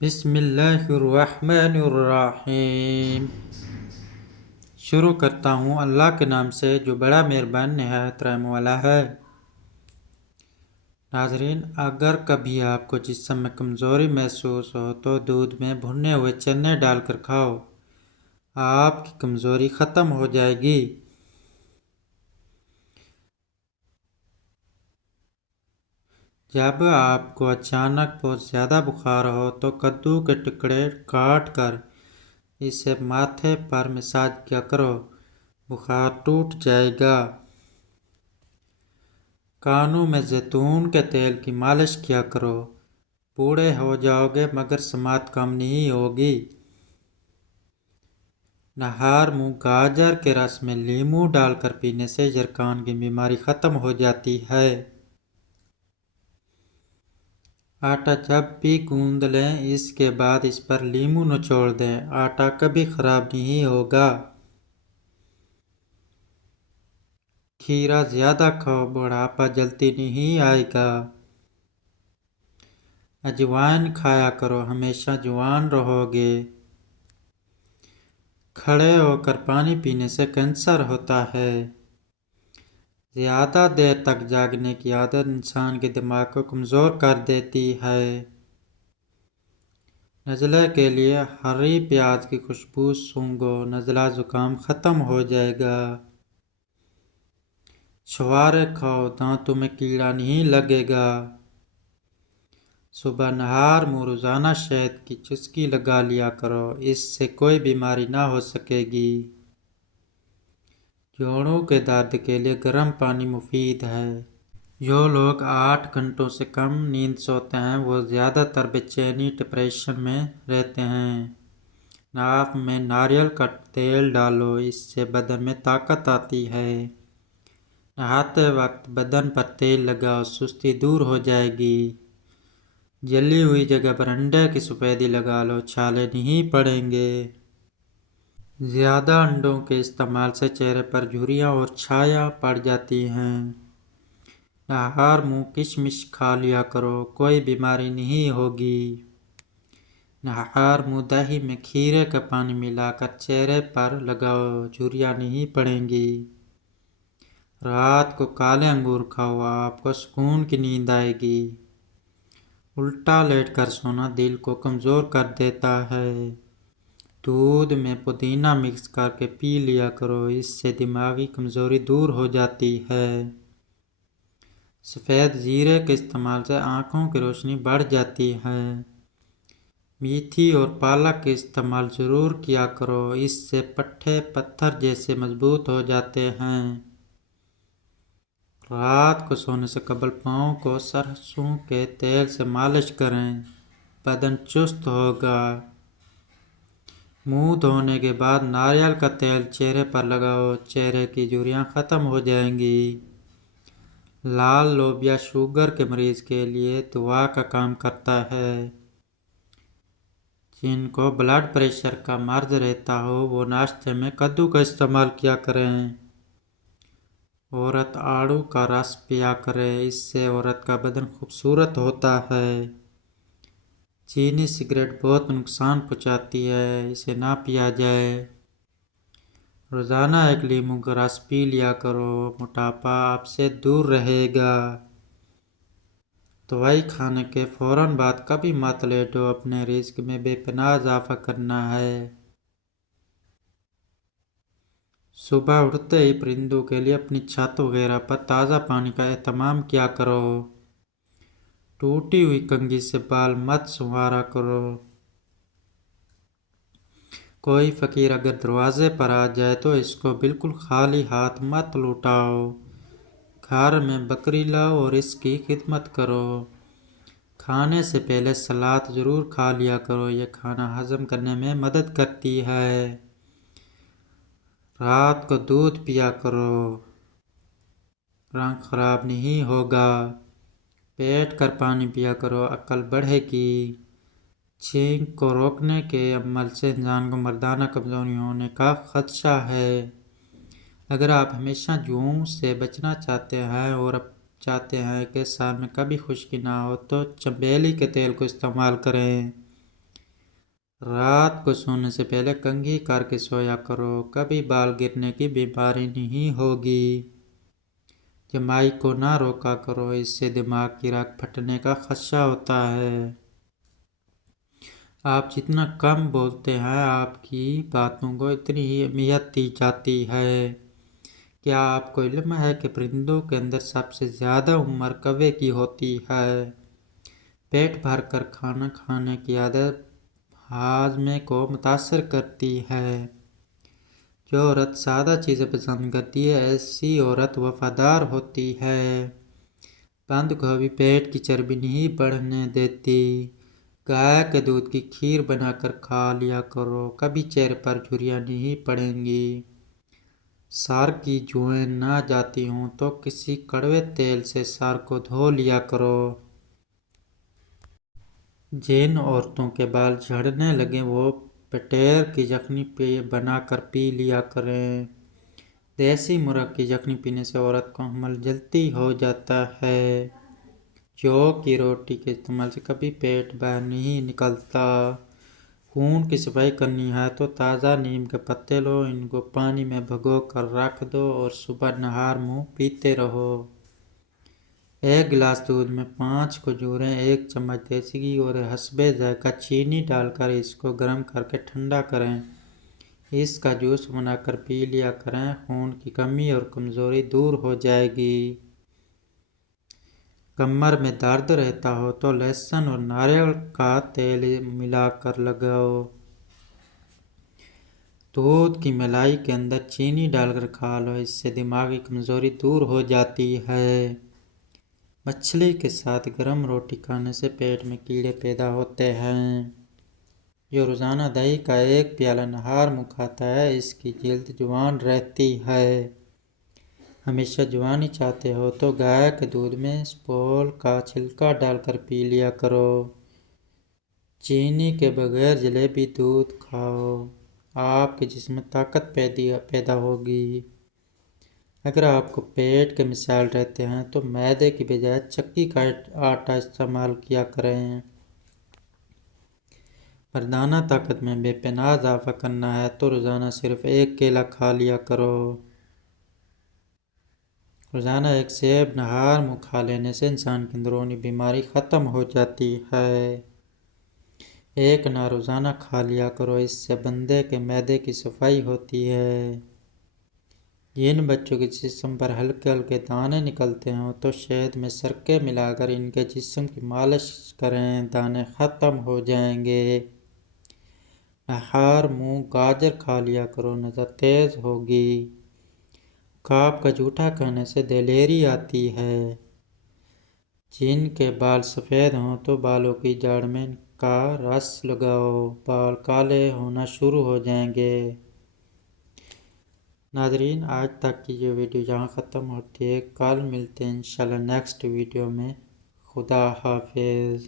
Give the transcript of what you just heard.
بسم اللہ الرحمن الرحیم۔ شروع کرتا ہوں اللہ کے نام سے جو بڑا مہربان نہایت رحم والا ہے۔ ناظرین، اگر کبھی آپ کو جسم میں کمزوری محسوس ہو تو دودھ میں بھنے ہوئے چنے ڈال کر کھاؤ، آپ کی کمزوری ختم ہو جائے گی۔ جب آپ کو اچانک بہت زیادہ بخار ہو تو کدو کے ٹکڑے کاٹ کر اسے ماتھے پر مساج کیا کرو، بخار ٹوٹ جائے گا۔ کانوں میں زیتون کے تیل کی مالش کیا کرو، بوڑھے ہو جاؤ گے مگر سماعت کم نہیں ہوگی۔ نہار منہ گاجر کے رس میں لیموں ڈال کر پینے سے یرقان کی بیماری ختم ہو جاتی ہے۔ آٹا جب بھی گوندھ لیں اس کے بعد اس پر لیموں نچوڑ دیں، آٹا کبھی خراب نہیں ہوگا۔ کھیرا زیادہ کھاؤ، بڑھاپا جلدی نہیں آئے گا۔ اجوائن کھایا کرو، ہمیشہ جوان رہو گے۔ کھڑے ہو کر پانی پینے سے کینسر ہوتا ہے۔ زیادہ دیر تک جاگنے کی عادت انسان کے دماغ کو کمزور کر دیتی ہے۔ نزلے کے لیے ہری پیاز کی خوشبو سونگھو، نزلہ زکام ختم ہو جائے گا۔ چھوارے کھاؤ، دانتوں میں کیڑا نہیں لگے گا۔ صبح نہار منہ روزانہ شہد کی چسکی لگا لیا کرو، اس سے کوئی بیماری نہ ہو سکے گی۔ جوڑوں کے درد کے لیے گرم پانی مفید ہے۔ جو لوگ 8 گھنٹوں سے کم نیند سوتے ہیں وہ زیادہ تر بے چینی ڈپریشن میں رہتے ہیں۔ ناک میں ناریل کا تیل ڈالو، اس سے بدن میں طاقت آتی ہے۔ نہاتے وقت بدن پر تیل لگاؤ، سستی دور ہو جائے گی۔ جلی ہوئی جگہ پر انڈے کی سفیدی لگا لو، چھالے نہیں پڑیں گے۔ زیادہ انڈوں کے استعمال سے چہرے پر جھریاں اور چھایاں پڑ جاتی ہیں۔ نہار منہ کشمش کھا لیا کرو، کوئی بیماری نہیں ہوگی۔ نہار منہ دہی میں کھیرے کا پانی ملا کر چہرے پر لگاؤ، جھریاں نہیں پڑیں گی۔ رات کو کالے انگور کھاؤ، آپ کو سکون کی نیند آئے گی۔ الٹا لیٹ کر سونا دل کو کمزور کر دیتا ہے۔ دودھ میں پودینہ مکس کر کے پی لیا کرو، اس سے دماغی کمزوری دور ہو جاتی ہے۔ سفید زیرے کے استعمال سے آنکھوں کی روشنی بڑھ جاتی ہے۔ میتھی اور پالک کے استعمال ضرور کیا کرو، اس سے پٹھے پتھر جیسے مضبوط ہو جاتے ہیں۔ رات کو سونے سے قبل پاؤں کو سرسوں کے تیل سے مالش کریں، بدن چست ہوگا۔ منہ دھونے کے بعد ناریل کا تیل چہرے پر لگاؤ، چہرے کی جھریاں ختم ہو جائیں گی۔ لال لوبیا شوگر کے مریض کے لیے دوا کا کام کرتا ہے۔ جن کو بلڈ پریشر کا مرض رہتا ہو وہ ناشتے میں کدو کا استعمال کیا کریں۔ عورت آڑو کا رس پیا کرے، اس سے عورت کا بدن خوبصورت ہوتا ہے۔ چینی سگریٹ بہت نقصان پہنچاتی ہے، اسے نہ پیا جائے۔ روزانہ 1 لیموں کا رس پی لیا کرو، موٹاپا آپ سے دور رہے گا۔ دوائی کھانے کے فوراً بعد کبھی مت لیٹو، اپنے رزق میں بے پناہ اضافہ کرنا ہے۔ صبح اٹھتے ہی پرندوں کے لیے اپنی چھت وغیرہ پر تازہ پانی کا اہتمام کیا کرو۔ ٹوٹی ہوئی کنگھی سے بال مت سنوارا کرو۔ کوئی فقیر اگر دروازے پر آ جائے تو اس کو بالکل خالی ہاتھ مت لوٹاؤ۔ گھر میں بکری لاؤ اور اس کی خدمت کرو۔ کھانے سے پہلے سلاد ضرور کھا لیا کرو، یہ کھانا ہضم کرنے میں مدد کرتی ہے۔ رات کو دودھ پیا کرو، رنگ خراب نہیں ہوگا۔ بیٹھ کر پانی پیا کرو، عقل بڑھے گی۔ چھینک کو روکنے کے عمل سے انسان کو مردانہ کمزوری ہونے کا خدشہ ہے۔ اگر آپ ہمیشہ جوؤں سے بچنا چاہتے ہیں اور چاہتے ہیں کہ سال میں کبھی خشکی نہ ہو تو چنبیلی کے تیل کو استعمال کریں۔ رات کو سونے سے پہلے کنگھی کر کے سویا کرو، کبھی بال گرنے کی بیماری نہیں ہوگی۔ جمائی کو نہ روکا کرو، اس سے دماغ کی رگ پھٹنے کا خدشہ ہوتا ہے۔ آپ جتنا کم بولتے ہیں، آپ کی باتوں کو اتنی ہی اہمیت دی جاتی ہے۔ کیا آپ کو علم ہے کہ پرندوں کے اندر سب سے زیادہ عمر کوے کی ہوتی ہے؟ پیٹ بھر کر کھانا کھانے کی عادت ہاضمے کو متاثر کرتی ہے۔ جو عورت سادہ چیزیں پسند کرتی ہے، ایسی عورت وفادار ہوتی ہے۔ بند گوبھی پیٹ کی چربی نہیں بڑھنے دیتی۔ گائے کے دودھ کی کھیر بنا کر کھا لیا کرو، کبھی چہرے پر جھریاں نہیں پڑیں گی۔ سر کی جوئیں نہ جاتی ہوں تو کسی کڑوے تیل سے سر کو دھو لیا کرو۔ جن عورتوں کے بال جھڑنے لگے وہ پٹیر کی یخنی بنا کر پی لیا کریں۔ دیسی مرغ کی یخنی پینے سے عورت کو حمل جلدی ہو جاتا ہے۔ جو کی روٹی کے استعمال سے کبھی پیٹ باہر نہیں نکلتا۔ خون کی صفائی کرنی ہے تو تازہ نیم کے پتے لو، ان کو پانی میں بھگو کر رکھ دو اور صبح نہار منہ پیتے رہو۔ ایک گلاس دودھ میں 5 کھجوریں، 1 چمچ دیسی گھی اور حسب ذائقہ چینی ڈال کر اس کو گرم کر کے ٹھنڈا کریں۔ اس کا جوس بنا کر پی لیا کریں، خون کی کمی اور کمزوری دور ہو جائے گی۔ کمر میں درد رہتا ہو تو لہسن اور ناریل کا تیل ملا کر لگاؤ۔ دودھ کی ملائی کے اندر چینی ڈال کر کھا لو، اس سے دماغی کمزوری دور ہو جاتی ہے۔ مچھلی کے ساتھ گرم روٹی کھانے سے پیٹ میں کیڑے پیدا ہوتے ہیں۔ جو روزانہ دہی کا 1 پیالہ نہار منہ کھاتا ہے، اس کی جلد جوان رہتی ہے۔ ہمیشہ جوانی چاہتے ہو تو گائے کے دودھ میں سپول کا چھلکا ڈال کر پی لیا کرو۔ چینی کے بغیر جلیبی دودھ کھاؤ، آپ کے جسم میں طاقت پیدا ہوگی۔ اگر آپ کو پیٹ کے مسائل رہتے ہیں تو میدے کی بجائے چکی کا آٹا استعمال کیا کریں۔ مردانہ طاقت میں بے پناہ اضافہ کرنا ہے تو روزانہ صرف 1 کیلا کھا لیا کرو۔ روزانہ 1 سیب نہار منہ کھا لینے سے انسان کی اندرونی بیماری ختم ہو جاتی ہے۔ 1 انار روزانہ کھا لیا کرو، اس سے بندے کے معدے کی صفائی ہوتی ہے۔ جن بچوں کے جسم پر ہلکے ہلکے دانے نکلتے ہوں تو شہد میں سرکہ ملا کر ان کے جسم کی مالش کریں، دانے ختم ہو جائیں گے۔ نہار منہ گاجر کھا لیا کرو، نظر تیز ہوگی۔ خواب کا جھوٹا کہنے سے دلیری آتی ہے۔ جن کے بال سفید ہوں تو بالوں کی جڑ میں ان کا رس لگاؤ، بال کالے ہونا شروع ہو جائیں گے۔ ناظرین، آج تک کی یہ ویڈیو یہاں ختم ہوتی ہے۔ کل ملتے ہیں انشاءاللہ نیکسٹ ویڈیو میں۔ خدا حافظ۔